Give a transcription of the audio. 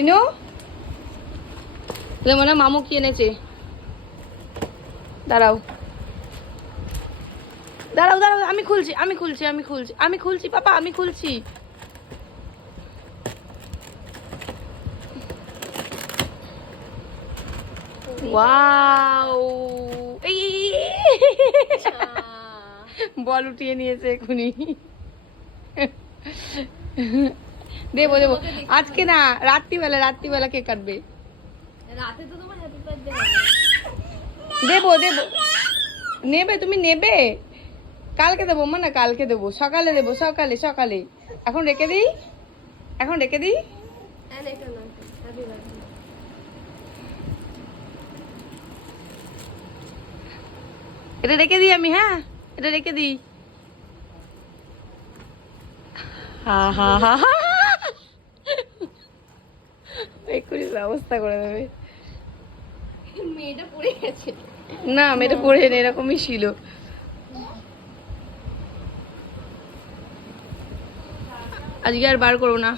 ইনো মনে হয় মামু কি এনেছে। দাঁড়াও দাঁড়াও দাঁড়াও, আমি খুলছি আমি খুলছি আমি খুলছি আমি খুলছি পাপা, আমি খুলছি। ওয়াও, এই বল উঠিয়ে নিয়েছে এখুনি। দেবো দেবো, আজকে না, রাত্রিবেলা কে কাটবে। রাতে তো তোমার হ্যাপি বার্থডে দেবো দেবো, নেবে তুমি নেবে, কালকে দেবো মা, না কালকে দেবো, সকালে দেবো, সকালে সকালে। এখন রেখে দিই, এখন রেখে দিই। এটা রেখে দিই আমি, হ্যাঁ এটা রেখে দিই। হা হা হা হা, এক্ষুনি ব্যবস্থা করে দেবে। মেয়েটা পড়ে গেছে। না মেয়েটা পড়ে না, এরকমই ছিল। আজকে আর বার করবো না।